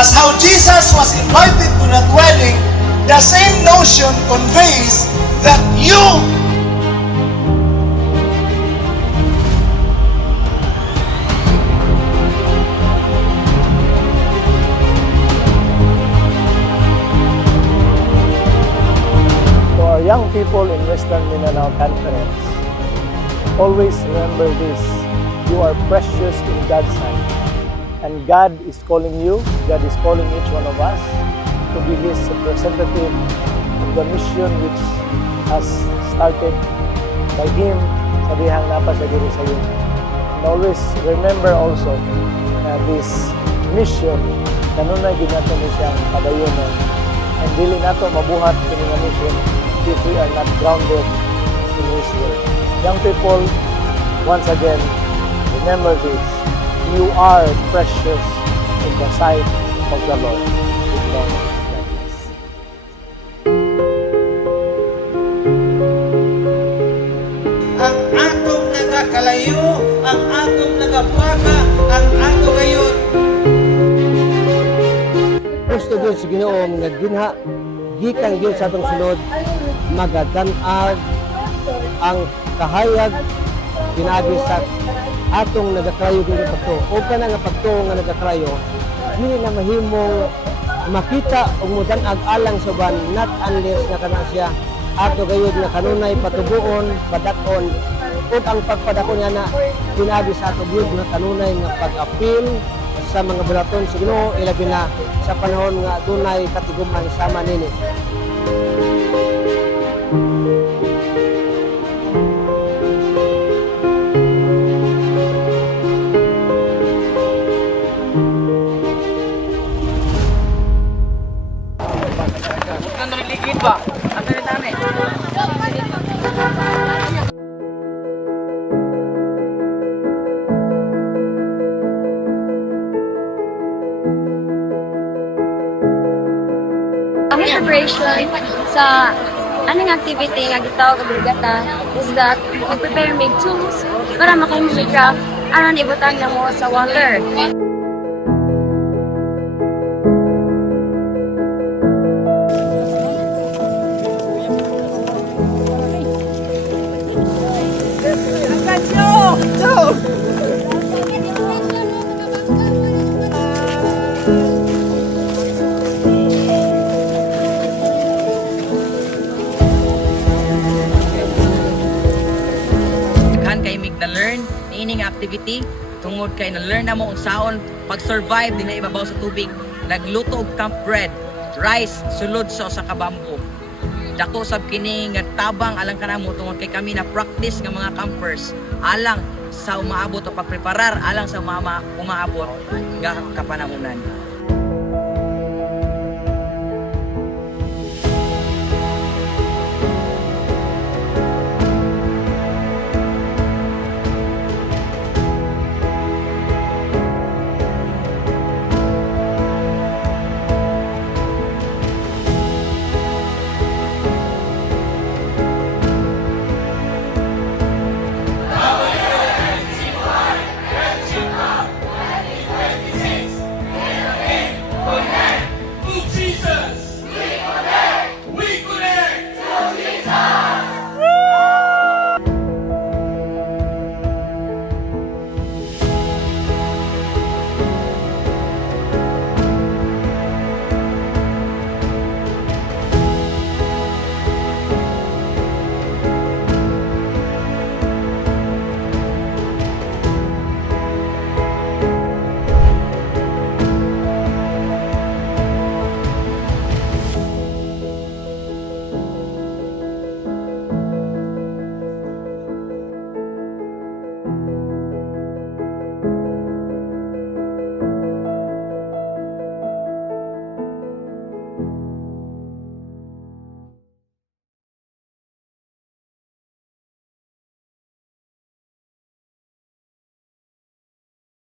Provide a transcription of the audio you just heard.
As how Jesus was invited to that wedding, the same notion conveys that you To our young people in Western Mindanao Conference, always remember this: you are precious in God's sight. And God is calling you, God is calling each one of us to be His representative of the mission which has started by Him sa dihang napa sa Jerusalem. And always remember also na this mission, kanunay ginato ni siyang padayonon. And dili nato mabuhat kini nga mission if we are not grounded in His Word. Young people, once again, remember this: you are precious in the sight of the Lord. With long likeness. Ang atong nagakalayo, ang atong nagapaka, ang ato gayon. Gusto Diyos sa Ginoong nagginha, gikan Diyos sa atong sunod, magadanag ang kahayag pinaagi sa atong nagakrayo din pagto. O ka na nga pagto nga nagakrayo, hindi na mahimong makita o mudanag alang sa ban, not unless na kana siya ato gayud nga kanunay patubuon, padakon, ug ang pagpadakon niya na pinaagi sa ato gayud nga kanunay nga pag-apil sa mga bulaton sa Ginoo, ilabi na sa panahon nga dunay katiguman sama nini. Ba? Ang tani-tani. Ang preparation sa anong activity nga gitawag og regatta is that we prepare make tools para makahimo craft aron ibutang na mo sa water. Kay mig na learn niining activity tungod kay na learn na mo unsaon pag-survive din na ibabaw sa tubig. Nagluto og camp bread, rice sulod sa usa ka bamboo. Dako sab kini nga tabang alang kanamo tungod kay kami na practice nga mga campers alang sa umaabot o pagpreparar alang sa umaabot nga kapanahunan.